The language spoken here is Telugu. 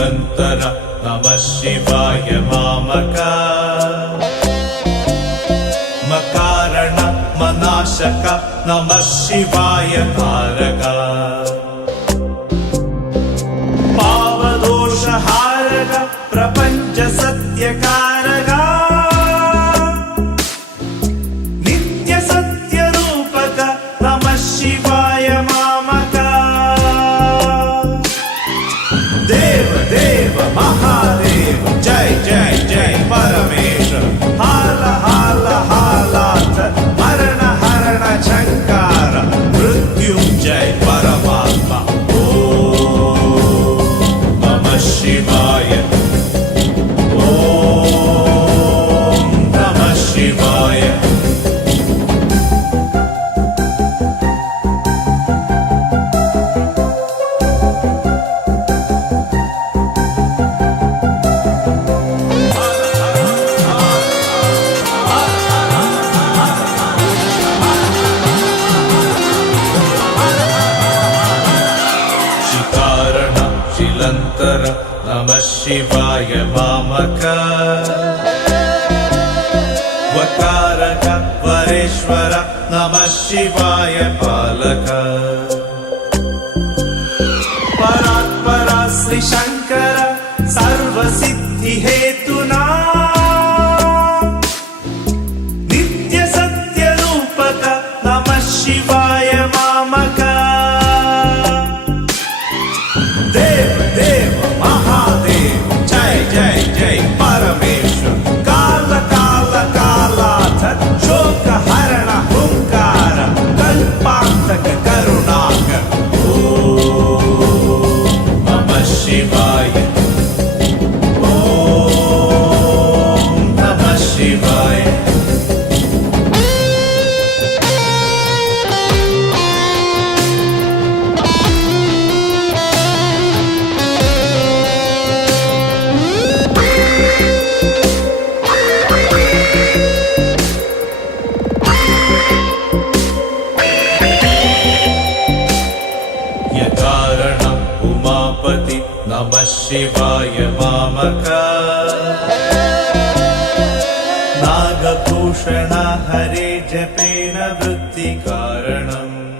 నిరంతర నమ శివాయ మామక. మకారణ మనాశక నమ శివాయ కారక పావదోషహారక ప్రపంచ సత్యకారక. నిత్య సత్య రూపక నమ శివ నమ మహోత్తర నమ శివాయ మామక వకారక వరేశ్వర నమ శివాయ పాలక పరాత్పరా శ్రీ శంకర సర్వసిద్ధి హేతునా నిత్య సత్య రూపక నమ శివాయ शिवाय यकारण उमापति शिवाय मामक हरे जपेन वृत्तिकारणम्